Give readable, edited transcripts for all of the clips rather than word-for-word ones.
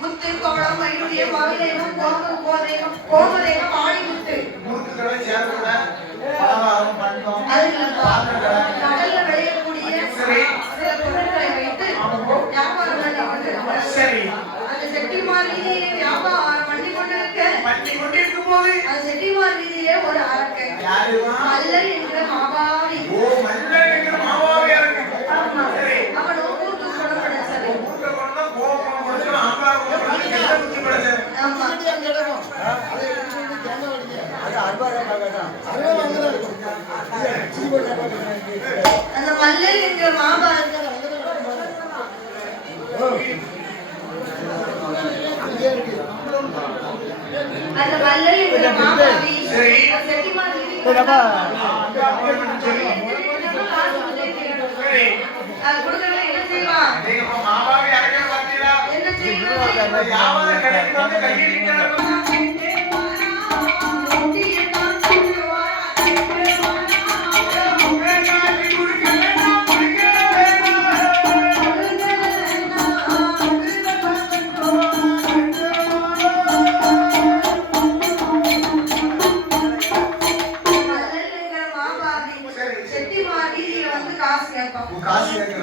முத்து கோவளம் மயூரியம் மவிலேகம் கோமம் கோதேகம் கோமதேகம் ஆடி முத்து முத்துக்களை சேர்த்துட கடல்ல விளையக்கூடிய சில பொருட்களை வைத்து வியாபாரம் சரி அந்த செட்டிமார் வீதியிலே வியாபாரம் பண்ணி கொண்டிருக்கும் போது அந்த செட்டிமார் வீதியிலே ஒரு அரக்கை மல்லர் என்ற மாபாவி மல்லர் என்ற மாபாவி அரக்கை அவன் ஊருக்கு குணம் படைச்சது அந்த மல்லர் என்ற மாபாவி அந்த மல்லர் என்ற மாபாவி செட்டிமார் கொடுக்கவே என்ன செய்வான் மாபாவி அரக்கை பார்த்தீங்களா என்ன செய்வான் யாவாத கடைக்கு வந்து கையில்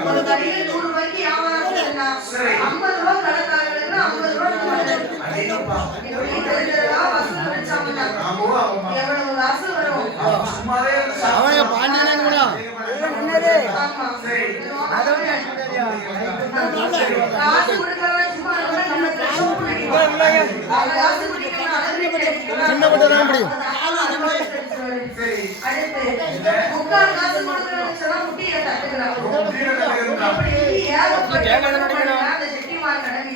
ஒரு கடையில் 100 ரூபாய்க்கு வியாபாரம் செய்யலாம் 50 ரூபாய் கடைக்காரர்களுக்கு 50 ரூபாய் வசூல் வச்சாங்கன்னா எவ்வளவு வசூல் வரும் அவனே பாண்டியனே கூட காசு கொடுக்கறவன் சும்மா காசு சின்னப்பட்டதான் முடியும் அடுத்து முக்கால் காசு கொடுக்கறவன் முட்டியை தட்டுக்கிறான் அந்த செட்டிமார் கடை